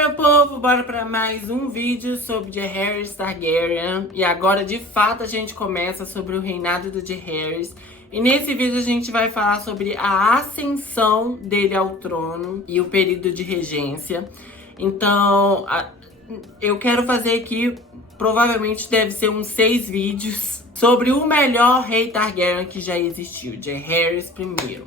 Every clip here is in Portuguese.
meu povo, bora para mais um vídeo sobre Jaehaerys Targaryen. E agora, de fato, a gente começa sobre o reinado do Jaehaerys. E nesse vídeo a gente vai falar sobre a ascensão dele ao trono e o período de regência. Então, eu quero fazer aqui, provavelmente deve ser uns 6 vídeos, sobre o melhor rei Targaryen que já existiu, Jaehaerys I.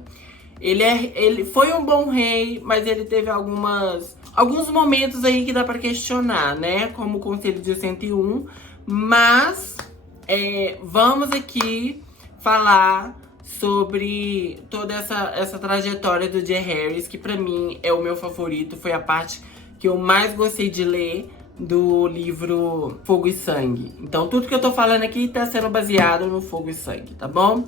Ele foi um bom rei, mas ele teve alguns momentos aí que dá pra questionar, né? Como o Conselho de 101. Mas vamos aqui falar sobre toda essa trajetória do Jaehaerys, que pra mim é o meu favorito. Foi a parte que eu mais gostei de ler do livro Fogo e Sangue. Então tudo que eu tô falando aqui tá sendo baseado no Fogo e Sangue, tá bom?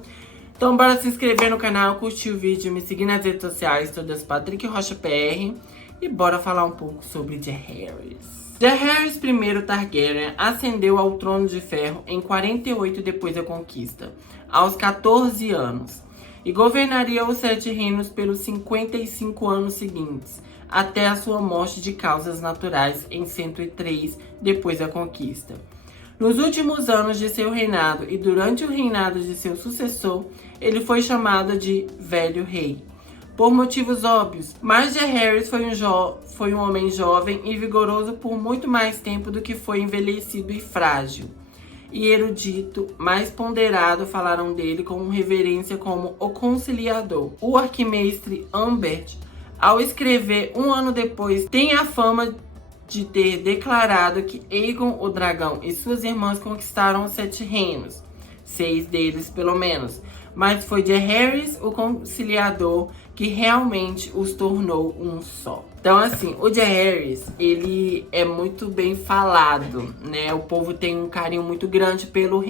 Então bora se inscrever no canal, curtir o vídeo, me seguir nas redes sociais, todas Patrick Rocha PR. E bora falar um pouco sobre Jaehaerys. Jaehaerys I Targaryen ascendeu ao trono de ferro em 48 depois da conquista, aos 14 anos. E governaria os 7 reinos pelos 55 anos seguintes, até a sua morte de causas naturais em 103 depois da conquista. Nos últimos anos de seu reinado e durante o reinado de seu sucessor, ele foi chamado de Velho Rei, por motivos óbvios. Mas Jaehaerys foi um homem jovem e vigoroso por muito mais tempo do que foi envelhecido e frágil. E erudito, mais ponderado, falaram dele com reverência como o Conciliador. O arquimestre Humbert, ao escrever um ano depois, tem a fama de ter declarado que Aegon o Dragão e suas irmãs conquistaram os 7 reinos, 6 deles pelo menos, mas foi Jaehaerys, o Conciliador, que realmente os tornou um só. Então assim, o Jaehaerys, ele é muito bem falado, né? O povo tem um carinho muito grande pelo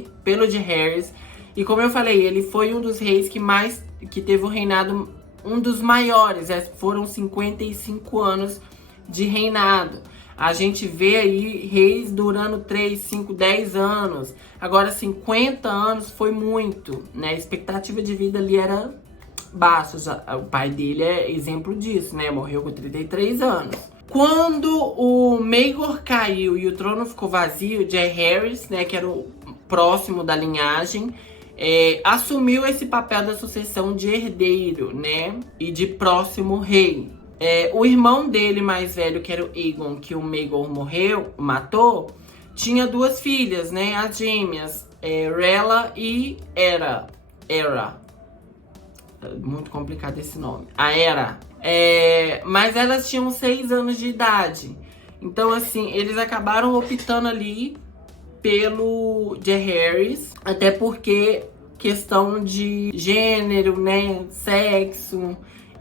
Jaehaerys, e como eu falei, ele foi um dos reis que teve o reinado, um dos maiores, foram 55 anos de reinado. A gente vê aí reis durando 3, 5, 10 anos. Agora 50 anos foi muito, né? A expectativa de vida ali era baixa. O pai dele é exemplo disso, né? Morreu com 33 anos. Quando o Maegor caiu e o trono ficou vazio, Jaehaerys, né, que era o próximo da linhagem, assumiu esse papel da sucessão de herdeiro, né? E de próximo rei. O irmão dele mais velho, que era o Aegon, que o Maegor matou, tinha 2 filhas, né? As gêmeas, Rhaella e Era. Muito complicado esse nome. A Era. Mas elas tinham 6 anos de idade. Então, assim, eles acabaram optando ali pelo Jaehaerys, até porque questão de gênero, né? Sexo.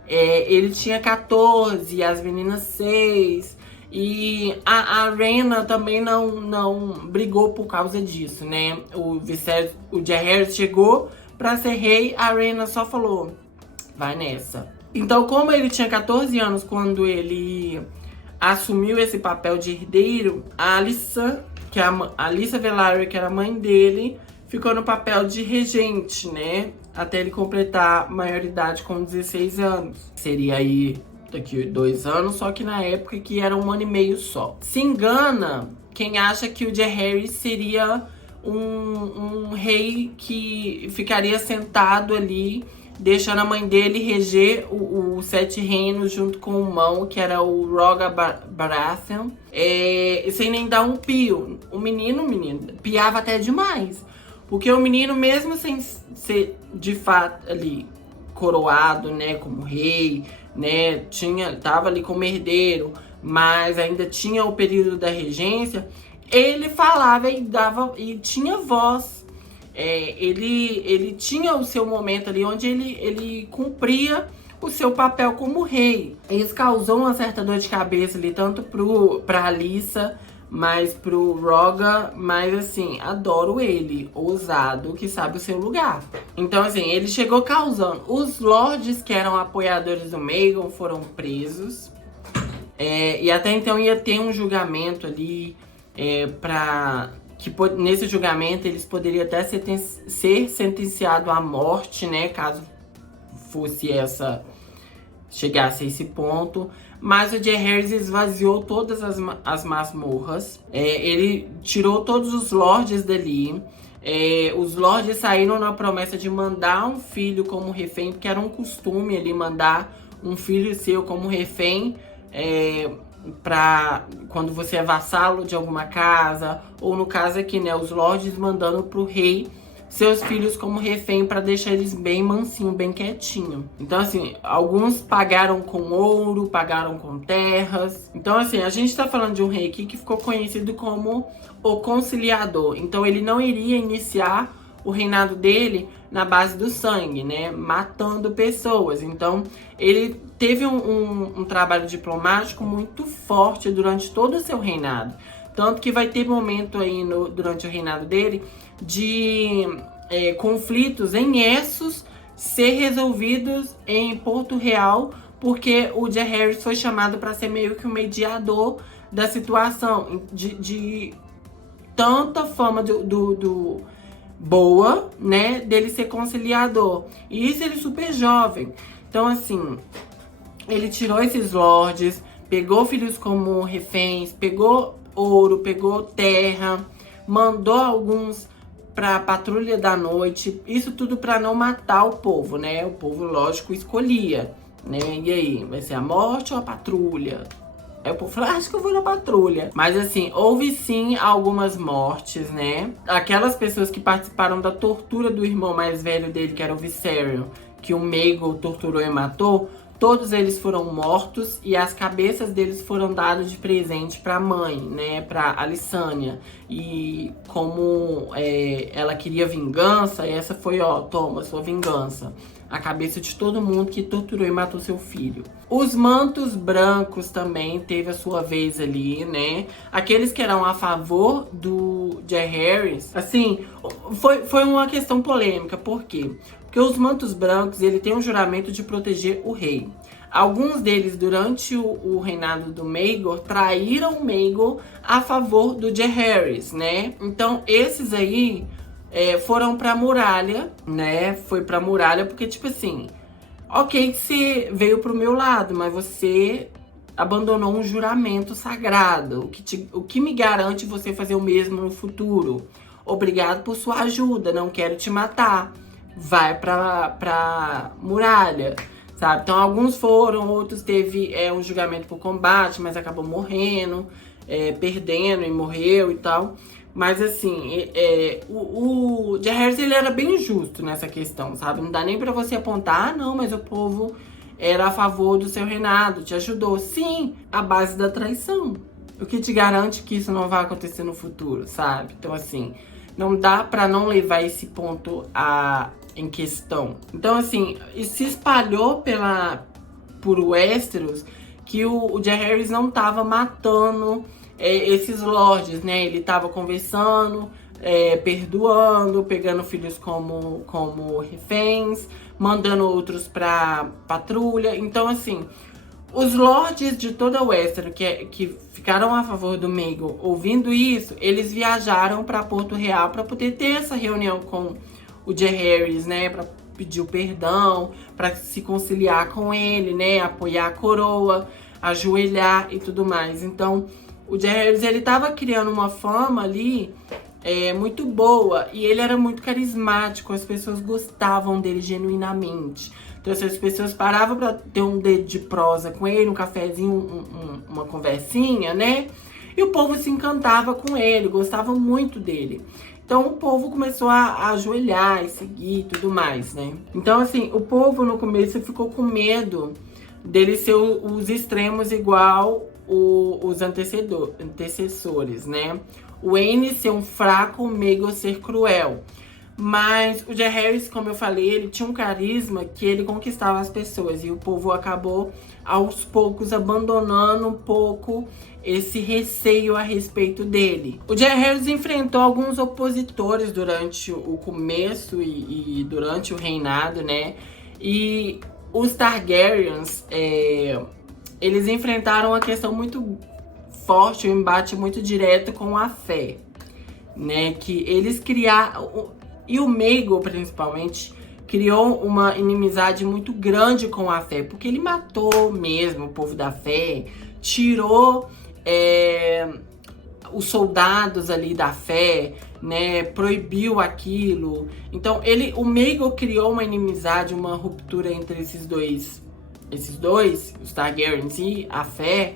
Ele tinha 14, as meninas 6. E a Rhaena também não brigou por causa disso, né? O Jaehaerys chegou pra ser rei, a Rhaena só falou, vai nessa. Então, como ele tinha 14 anos quando ele assumiu esse papel de herdeiro, a Alyssa Velaryon, que era a mãe dele, ficou no papel de regente, né? Até ele completar maioridade com 16 anos. Seria aí daqui 2 anos, só que na época que era 1 ano e meio só. Se engana quem acha que o Jaehaerys seria um rei que ficaria sentado ali, deixando a mãe dele reger os 7 reinos junto com o irmão, que era o Rhaegar Baratheon, sem nem dar um pio. O menino piava até demais. Porque o menino, mesmo sem ser de fato ali coroado, né, como rei, né, tava ali como herdeiro, mas ainda tinha o período da regência, ele falava e tinha voz. Ele tinha o seu momento ali onde ele cumpria o seu papel como rei. Isso causou uma certa dor de cabeça ali, tanto pra Alyssa, mas pro Rhaegar, mas assim, adoro ele, ousado, que sabe o seu lugar. Então assim, ele chegou causando. Os lords que eram apoiadores do Maegor foram presos. E até então ia ter um julgamento ali, nesse julgamento eles poderiam até ser sentenciados à morte, né, caso chegasse a esse ponto. mas o Jaehaerys esvaziou todas as masmorras. Ele tirou todos os lords dali. Os lords saíram na promessa de mandar um filho como refém, porque era um costume ali mandar um filho seu como refém pra quando você é vassalo de alguma casa, ou no caso aqui, né, os lords mandando pro rei seus filhos como refém para deixar eles bem mansinho, bem quietinho. Então, assim, alguns pagaram com ouro, pagaram com terras. Então, assim, a gente tá falando de um rei aqui que ficou conhecido como o Conciliador. Então, ele não iria iniciar o reinado dele na base do sangue, né? Matando pessoas. Então, ele teve um trabalho diplomático muito forte durante todo o seu reinado. Tanto que vai ter momento aí durante o reinado dele de conflitos em Essos ser resolvidos em Porto Real, porque o Jaehaerys foi chamado para ser meio que o mediador da situação, de tanta fama do boa, né, dele ser conciliador. E isso ele super jovem. Então, assim, ele tirou esses lords, pegou filhos como reféns, pegou ouro, pegou terra, mandou alguns pra patrulha da noite, isso tudo pra não matar o povo, né? O povo, lógico, escolhia, né? E aí, vai ser a morte ou a patrulha? Aí o povo falou, acho que eu vou na patrulha. Mas assim, houve sim algumas mortes, né? Aquelas pessoas que participaram da tortura do irmão mais velho dele, que era o Viserion, que o Maegor torturou e matou, todos eles foram mortos e as cabeças deles foram dadas de presente para a mãe, né, para Alysanne. E como ela queria vingança, essa foi, ó, toma, sua vingança. A cabeça de todo mundo que torturou e matou seu filho. Os mantos brancos também teve a sua vez ali, né? Aqueles que eram a favor do Jaehaerys, assim, foi uma questão polêmica. Por quê? Porque os mantos brancos, ele tem um juramento de proteger o rei. Alguns deles, durante o reinado do Maegor, traíram o Maegor a favor do Jaehaerys, né? Então, esses aí foram pra muralha, né? Foi pra muralha porque, tipo assim, ok que você veio pro meu lado, mas você abandonou um juramento sagrado. O que me garante você fazer o mesmo no futuro? Obrigado por sua ajuda, não quero te matar. Vai pra muralha, sabe? Então, alguns foram, outros teve um julgamento por combate, mas acabou morrendo, perdendo e morreu e tal. Mas assim, o Jaehaerys, ele era bem justo nessa questão, sabe? Não dá nem pra você apontar, ah, não, mas o povo era a favor do seu reinado, te ajudou. Sim, a base da traição. O que te garante que isso não vai acontecer no futuro, sabe? Então assim, não dá pra não levar esse ponto em questão. Então assim, se espalhou por Westeros que o Jaehaerys não tava matando esses lords, né? Ele tava conversando, perdoando, pegando filhos como reféns, mandando outros pra patrulha. Então, assim, os lords de toda Westeros que ficaram a favor do Maegor, ouvindo isso, eles viajaram pra Porto Real pra poder ter essa reunião com o Jaehaerys, né? Pra pedir o perdão, pra se conciliar com ele, né? Apoiar a coroa, ajoelhar e tudo mais. Então, o Jaehaerys, ele tava criando uma fama ali muito boa, e ele era muito carismático, as pessoas gostavam dele genuinamente. Então, assim, as pessoas paravam pra ter um dedo de prosa com ele, um cafezinho, uma conversinha, né? E o povo se encantava com ele, gostava muito dele. Então, o povo começou a ajoelhar e seguir e tudo mais, né? Então, assim, o povo no começo ficou com medo dele ser os extremos igual os antecessores, né? O Aenys ser um fraco, o Maegor ser cruel. Mas o Jaehaerys, como eu falei, ele tinha um carisma que ele conquistava as pessoas. E o povo acabou, aos poucos, abandonando um pouco esse receio a respeito dele. O Jaehaerys enfrentou alguns opositores durante o começo e durante o reinado, né? E os Targaryens, eles enfrentaram uma questão muito forte, um embate muito direto com a fé, né? Que eles criaram, e o Maegor principalmente, criou uma inimizade muito grande com a fé, porque ele matou mesmo o povo da fé, tirou os soldados ali da fé, né, proibiu aquilo. Então o Maegor criou uma inimizade, uma ruptura entre esses dois, os Targaryens e a fé,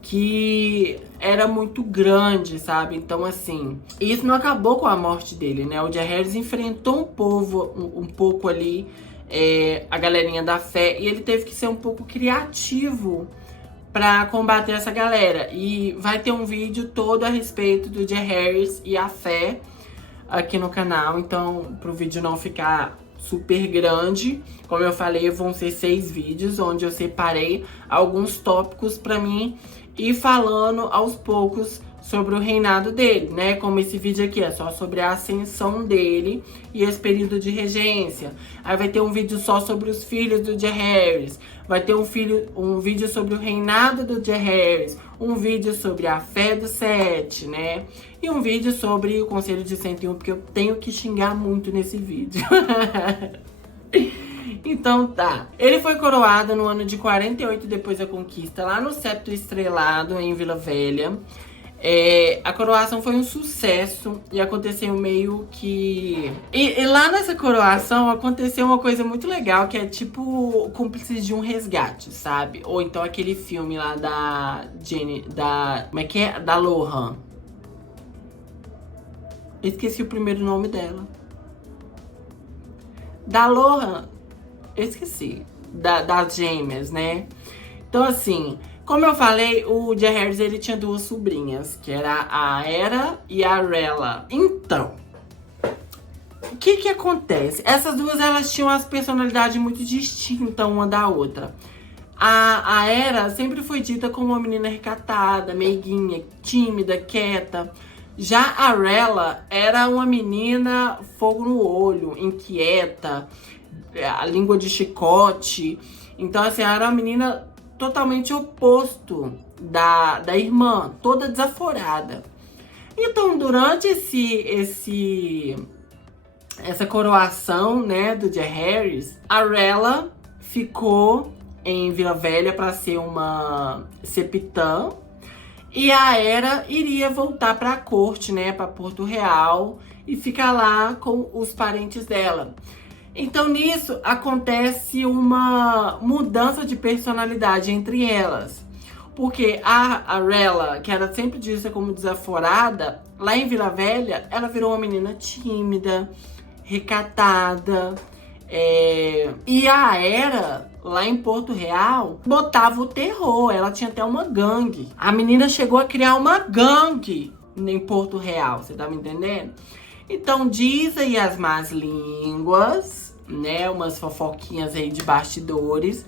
que era muito grande, sabe? Então, assim, isso não acabou com a morte dele, né? O Jaehaerys enfrentou um pouco ali, a galerinha da fé, e ele teve que ser um pouco criativo pra combater essa galera. E vai ter um vídeo todo a respeito do Jaehaerys e a fé aqui no canal, então pro vídeo não ficar super grande, como eu falei, vão ser 6 vídeos, onde eu separei alguns tópicos pra mim ir falando aos poucos sobre o reinado dele, né? Como esse vídeo aqui é só sobre a ascensão dele e esse período de regência. Aí vai ter um vídeo só sobre os filhos do Jaehaerys. Vai ter um vídeo sobre o reinado do Jaehaerys. Um vídeo sobre a fé do Sete, né? E um vídeo sobre o Conselho de 101, porque eu tenho que xingar muito nesse vídeo. Então tá. Ele foi coroado no ano de 48 depois da conquista, lá no Septo Estrelado, em Vila Velha. A coroação foi um sucesso e aconteceu meio que... E lá nessa coroação aconteceu uma coisa muito legal, que é tipo Cúmplices de um Resgate, sabe? Ou então aquele filme lá da Jenny, como é que é? Da Lohan. Esqueci o primeiro nome dela. Da Lohan. Eu esqueci. Das gêmeas, né? Então, assim, como eu falei, o Jaehaerys, ele tinha 2 sobrinhas, que era a Aera e a Rhaella. Então, o que acontece? Essas duas, elas tinham as personalidades muito distintas uma da outra. A Aera sempre foi dita como uma menina recatada, meiguinha, tímida, quieta. Já a Rhaella era uma menina fogo no olho, inquieta, a língua de chicote. Então, assim, ela era uma menina totalmente oposto da irmã, toda desaforada. Então, durante essa coroação, né, do Jaehaerys, a Rhaella ficou em Vila Velha para ser uma septã, e a Aera iria voltar para a corte, né, para Porto Real, e ficar lá com os parentes dela. Então, nisso, acontece uma mudança de personalidade entre elas. Porque a Rhaella, que era sempre vista como desaforada, lá em Vila Velha, ela virou uma menina tímida, recatada. E a Aera, lá em Porto Real, botava o terror. Ela tinha até uma gangue. A menina chegou a criar uma gangue em Porto Real, você tá me entendendo? Então, diz aí as más línguas, né, umas fofoquinhas aí de bastidores,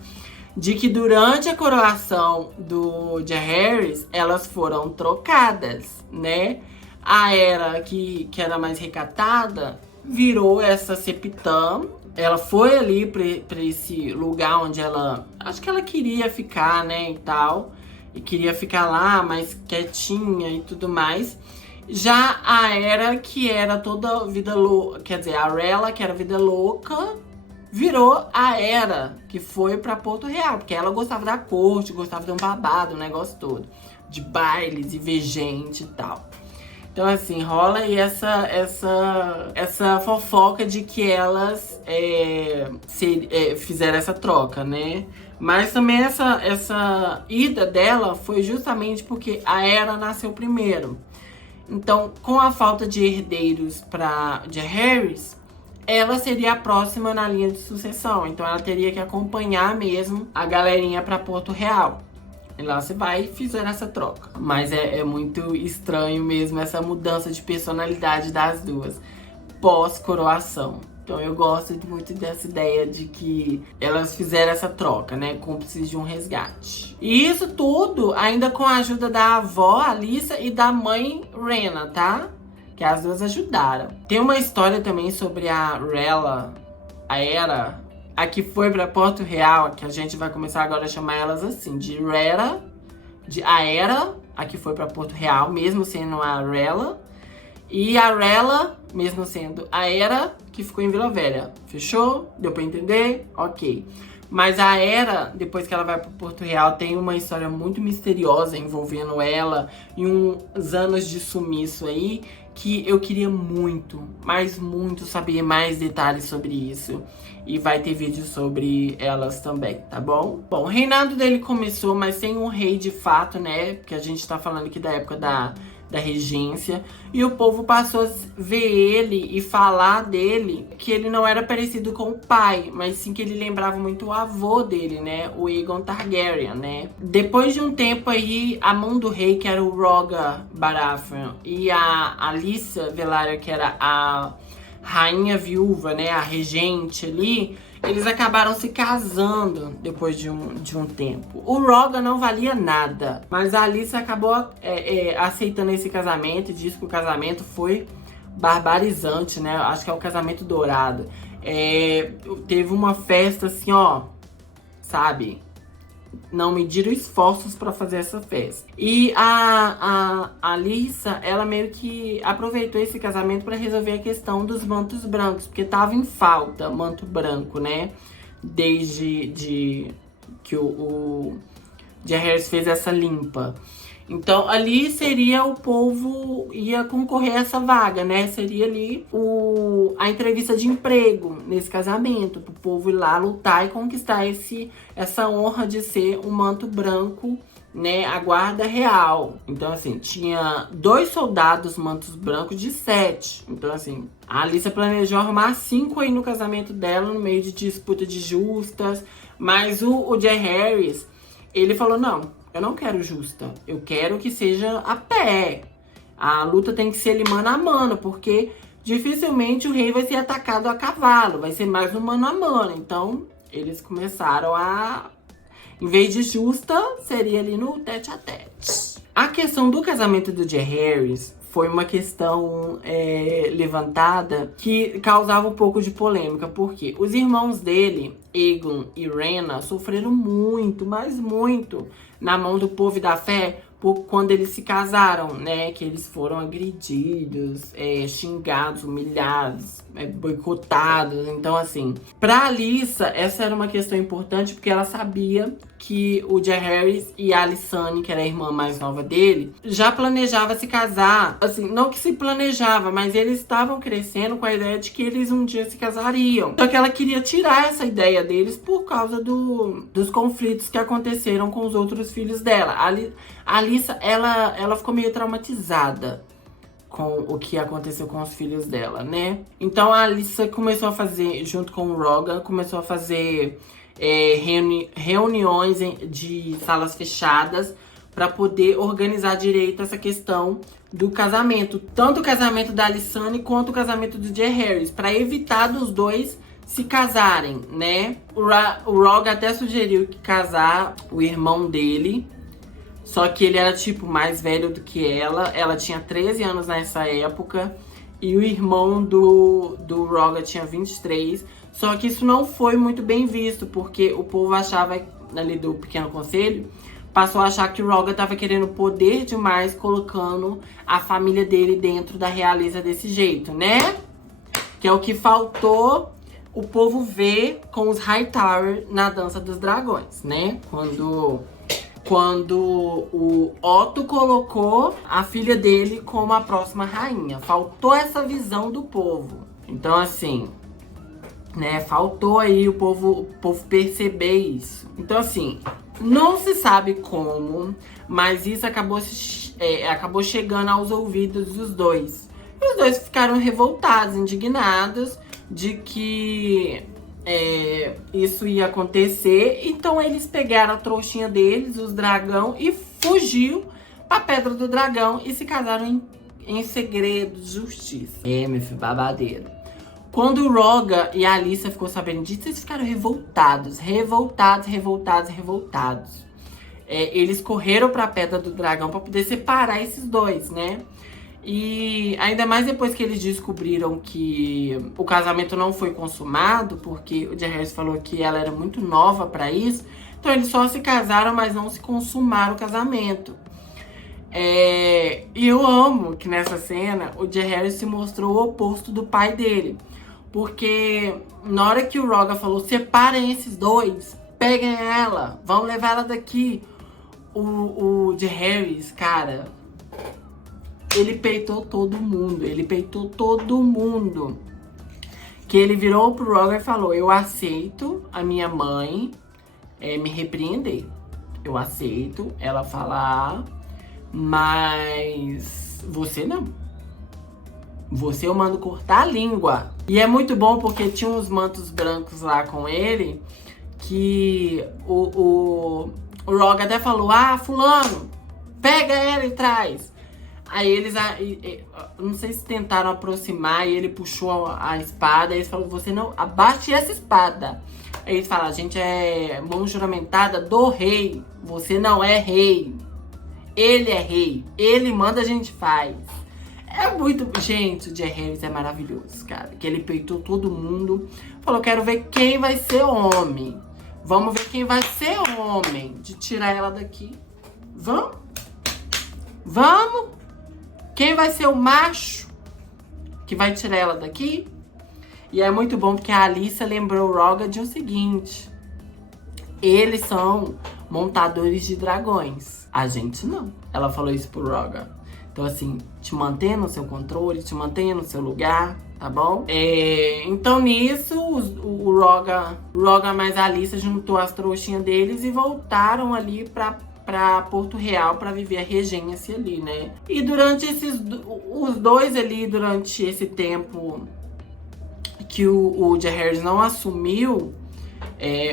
de que durante a coroação do Jaehaerys, elas foram trocadas, né? A Aera, que era mais recatada, virou essa septã. Ela foi ali pra esse lugar onde ela... Acho que ela queria ficar, né, e tal. E queria ficar lá, mais quietinha e tudo mais. Já a Aera, que era toda vida louca... Quer dizer, a Rhaella, que era vida louca, virou a Aera, que foi pra Porto Real. Porque ela gostava da corte, gostava de um babado, o negócio todo. De bailes e ver gente e tal. Então, assim, rola aí essa fofoca de que elas fizeram essa troca, né? Mas também essa ida dela foi justamente porque a Aera nasceu primeiro. Então, com a falta de herdeiros para Jaehaerys, ela seria a próxima na linha de sucessão. Então, ela teria que acompanhar mesmo a galerinha para Porto Real. E lá você vai e fizeram essa troca. Mas é muito estranho mesmo essa mudança de personalidade das duas pós-coroação. Então eu gosto muito dessa ideia de que elas fizeram essa troca, né? Cúmplices de um resgate. E isso tudo ainda com a ajuda da avó Alyssa e da mãe Rhaena, tá? Que as duas ajudaram. Tem uma história também sobre a Rhaella, a Aera, a que foi pra Porto Real, que a gente vai começar agora a chamar elas assim, de Rhaera, de Aera, a que foi pra Porto Real, mesmo sendo a Rhaella, E a Rella, mesmo sendo a Era, que ficou em Vila Velha. Fechou? Deu pra entender? Ok. Mas a Era, depois que ela vai pro Porto Real, tem uma história muito misteriosa envolvendo ela e uns anos de sumiço aí, que eu queria muito, mas muito saber mais detalhes sobre isso. E vai ter vídeo sobre elas também, tá bom? Bom, o reinado dele começou, mas sem um rei de fato, né? Porque a gente tá falando aqui da época da regência. E o povo passou a ver ele e falar dele que ele não era parecido com o pai, mas sim que ele lembrava muito o avô dele, né? O Aegon Targaryen, né? Depois de um tempo aí, a mão do rei, que era o Rhaegar Baratheon, e a Alyssa Velaryon, que era a rainha viúva, né? A regente ali, eles acabaram se casando depois de um tempo. O Rhaegar não valia nada, mas a Alyssa acabou aceitando esse casamento e disse que o casamento foi barbarizante, né? Acho que é o casamento dourado. Teve uma festa assim, ó, sabe? Não mediram esforços pra fazer essa festa. E a Alyssa, ela meio que aproveitou esse casamento pra resolver a questão dos mantos brancos, porque tava em falta manto branco, né? Desde que o Jaehaerys fez essa limpa. Então, ali seria o povo ia concorrer a essa vaga, né? Seria ali a entrevista de emprego nesse casamento, pro povo ir lá lutar e conquistar essa honra de ser um manto branco, né? A guarda real. Então, assim, tinha 2 soldados mantos brancos de 7. Então, assim, a Alyssa planejou arrumar 5 aí no casamento dela, no meio de disputa de justas. Mas o Jaehaerys, ele falou, não, eu não quero justa, eu quero que seja a pé. A luta tem que ser ali mano a mano, porque dificilmente o rei vai ser atacado a cavalo, vai ser mais um mano a mano. Então, eles começaram em vez de justa, seria ali no tete a tete. A questão do casamento do Jaehaerys foi uma questão levantada que causava um pouco de polêmica, porque os irmãos dele, Aegon e Rhaena, sofreram muito, mas muito, na mão do povo e da fé, quando eles se casaram, né? Que eles foram agredidos, xingados, humilhados, boicotados. Então, assim, pra Alyssa, essa era uma questão importante, porque ela sabia que o Jaehaerys e a Alysanne, que era a irmã mais nova dele, já planejava se casar. Assim, não que se planejava, mas eles estavam crescendo com a ideia de que eles um dia se casariam. Só que ela queria tirar essa ideia deles por causa dos conflitos que aconteceram com os outros filhos dela. A Alyssa, ela ficou meio traumatizada com o que aconteceu com os filhos dela, né? Então a Alyssa começou a fazer, junto com o Rhaegar, começou a fazer reuniões de salas fechadas para poder organizar direito essa questão do casamento. Tanto o casamento da Alysanne quanto o casamento do Jaehaerys, para evitar dos dois se casarem, né? O Rhaegar até sugeriu que casar o irmão dele, só que ele era, tipo, mais velho do que ela. Ela tinha 13 anos nessa época. E o irmão do Rhaegar tinha 23. Só que isso não foi muito bem visto, porque o povo achava, ali do Pequeno Conselho, passou a achar que o Rhaegar tava querendo poder demais, colocando a família dele dentro da realeza desse jeito, né? Que é o que faltou o povo ver com os Hightower na Dança dos Dragões, né? Quando o Otto colocou a filha dele como a próxima rainha. Faltou essa visão do povo. Então, assim, né, faltou aí o povo perceber isso. Então, assim, não se sabe como, mas isso acabou chegando aos ouvidos dos dois. E os dois ficaram revoltados, indignados de que isso ia acontecer. Então eles pegaram a trouxinha deles, os dragão, e fugiu pra Pedra do Dragão e se casaram em segredo de justiça. Meu filho, babadeiro. Quando o Rhaegar e a Alyssa ficou sabendo disso, eles ficaram revoltados. Eles correram pra Pedra do Dragão pra poder separar esses dois, né? E ainda mais depois que eles descobriram que o casamento não foi consumado, porque o Jaehaerys falou que ela era muito nova pra isso. Então eles só se casaram, mas não se consumaram o casamento. E eu amo que nessa cena o Jaehaerys se mostrou o oposto do pai dele. Porque na hora que o Roga falou, separem esses dois, peguem ela, vão levar ela daqui. O Jaehaerys, cara, ele peitou todo mundo, Que ele virou pro Roga e falou, eu aceito a minha mãe me repreender. Eu aceito ela falar, mas você não. Você eu mando cortar a língua. E é muito bom porque tinha uns mantos brancos lá com ele, que o Roga até falou, fulano, pega ela e traz. Aí eles, não sei se tentaram aproximar e ele puxou a espada. E eles falaram, você não, abaixe essa espada. Aí eles falam, a gente é mão juramentada do rei. Você não é rei. Ele é rei. Ele manda, a gente faz. É muito... Gente, o Jaehaerys é maravilhoso, cara. Que ele peitou todo mundo. Falou, quero ver quem vai ser homem. Vamos ver quem vai ser homem de tirar ela daqui. Vamos? Vamos? Quem vai ser o macho que vai tirar ela daqui? E é muito bom porque a Alyssa lembrou o Roga de o seguinte. Eles são montadores de dragões. A gente não. Ela falou isso pro Roga. Então, assim, te mantenha no seu controle, te mantenha no seu lugar, tá bom? Então, nisso, o Roga mais a Alyssa juntou as trouxinhas deles e voltaram ali pra Porto Real pra viver a regência ali, né? E durante os dois ali, durante esse tempo que o Jaehaerys não assumiu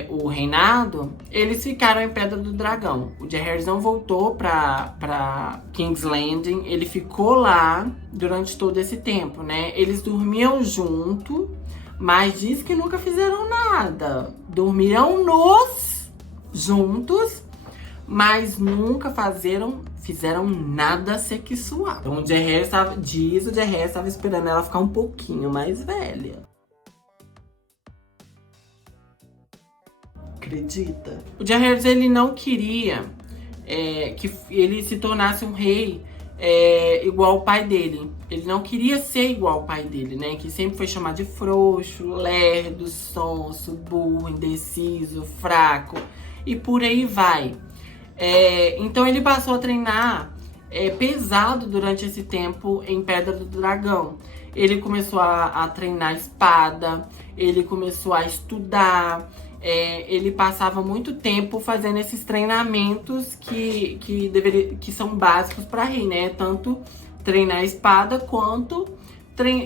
o reinado, eles ficaram em Pedra do Dragão. O Jaehaerys não voltou pra King's Landing, ele ficou lá durante todo esse tempo, né? Eles dormiam junto, mas diz que nunca fizeram nada. Dormiram juntos, mas nunca fizeram nada sexual. Então o Jaehaerys estava esperando ela ficar um pouquinho mais velha. Acredita? O Jaehaerys, ele não queria que ele se tornasse um rei igual ao pai dele. Ele não queria ser igual ao pai dele, né? Que sempre foi chamado de frouxo, lerdo, sonso, burro, indeciso, fraco. E por aí vai. Então ele passou a treinar pesado durante esse tempo em Pedra do Dragão. Ele começou a treinar espada, ele começou a estudar. Ele passava muito tempo fazendo esses treinamentos que são básicos para rei, né? Tanto treinar a espada quanto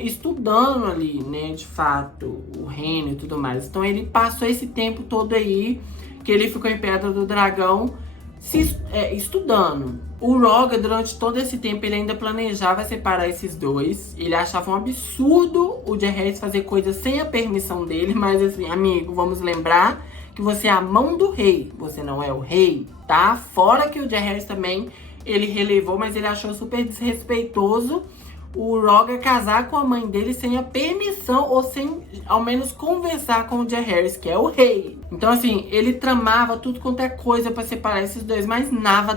estudando ali, né? De fato, o reino e tudo mais. Então ele passou esse tempo todo aí que ele ficou em Pedra do Dragão estudando. O Roga, durante todo esse tempo, ele ainda planejava separar esses dois. Ele achava um absurdo o Jaehaerys fazer coisas sem a permissão dele. Mas assim, amigo, vamos lembrar que você é a mão do rei. Você não é o rei, tá? Fora que o Jaehaerys também, ele relevou, mas ele achou super desrespeitoso o Roga casar com a mãe dele sem a permissão ou sem, ao menos, conversar com o Jaehaerys, que é o rei. Então, assim, ele tramava tudo quanto é coisa pra separar esses dois, mas nada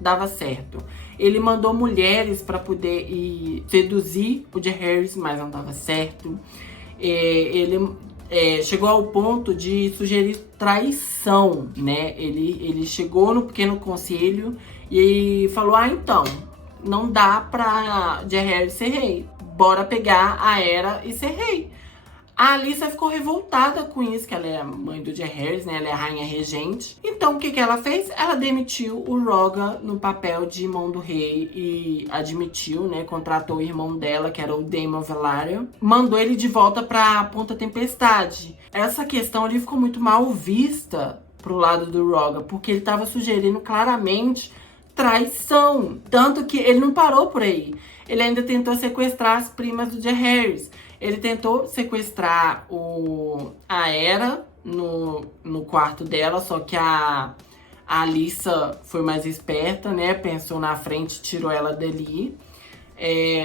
dava certo. Ele mandou mulheres pra poder seduzir o Jaehaerys, mas não dava certo. Ele chegou ao ponto de sugerir traição, né? Ele chegou no pequeno conselho e falou, então... não dá pra Jaehaerys ser rei. Bora pegar a Aera e ser rei. A Alyssa ficou revoltada com isso, que ela é a mãe do Jaehaerys, né? Ela é a rainha regente. Então, o que ela fez? Ela demitiu o Roga no papel de mão do rei e admitiu, né? Contratou o irmão dela, que era o Daemon Velaryon. Mandou ele de volta pra Ponta Tempestade. Essa questão ali ficou muito mal vista pro lado do Roga, porque ele tava sugerindo claramente traição. Tanto que ele não parou por aí. Ele ainda tentou sequestrar as primas do Jaehaerys. Ele tentou sequestrar a Aera no quarto dela, só que a Alyssa foi mais esperta, né? Pensou na frente, tirou ela dali.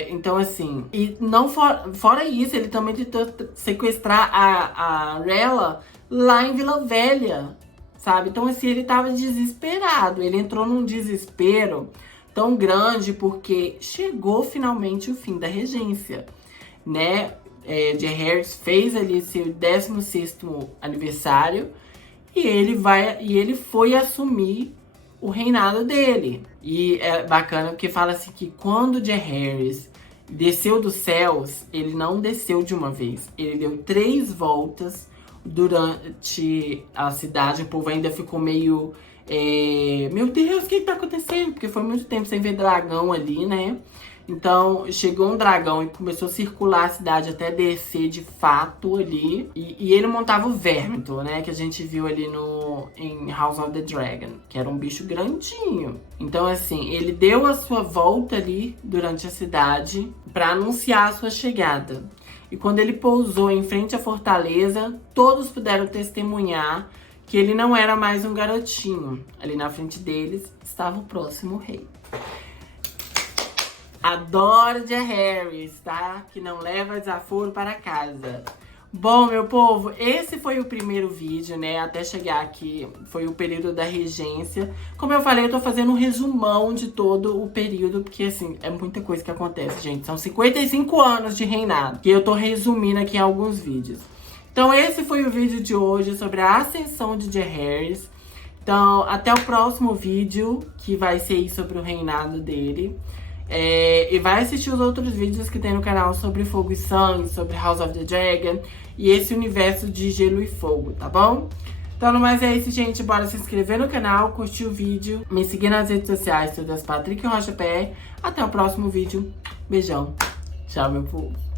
Então, assim... E não fora isso, ele também tentou sequestrar a Rhaella lá em Vila Velha, sabe? Então, assim, ele tava desesperado. Ele entrou num desespero tão grande porque chegou finalmente o fim da regência, né? Jaehaerys fez ali seu 16º aniversário e ele foi assumir o reinado dele. E é bacana porque fala assim que quando Jaehaerys desceu dos céus, ele não desceu de uma vez. Ele deu 3 voltas durante a cidade. O povo ainda ficou meio... meu Deus, o que tá acontecendo? Porque foi muito tempo sem ver dragão ali, né? Então, chegou um dragão e começou a circular a cidade até descer de fato ali. E ele montava o Vermithor, né? Que a gente viu ali em House of the Dragon. Que era um bicho grandinho. Então, assim, ele deu a sua volta ali durante a cidade para anunciar a sua chegada. E quando ele pousou em frente à fortaleza, todos puderam testemunhar que ele não era mais um garotinho. Ali na frente deles estava o próximo rei. Adoro Jaehaerys, tá? Que não leva desaforo para casa. Bom, meu povo, esse foi o primeiro vídeo, né? Até chegar aqui, foi o período da regência. Como eu falei, eu tô fazendo um resumão de todo o período, porque, assim, é muita coisa que acontece, gente. São 55 anos de reinado, que eu tô resumindo aqui em alguns vídeos. Então, esse foi o vídeo de hoje sobre a ascensão de Jaehaerys. Então, até o próximo vídeo, que vai ser sobre o reinado dele. E vai assistir os outros vídeos que tem no canal sobre Fogo e Sangue, sobre House of the Dragon e esse universo de Gelo e Fogo, tá bom? Então, no mais é isso, gente. Bora se inscrever no canal, curtir o vídeo, me seguir nas redes sociais, todas Patrick Rocha PR. Até o próximo vídeo. Beijão. Tchau, meu povo.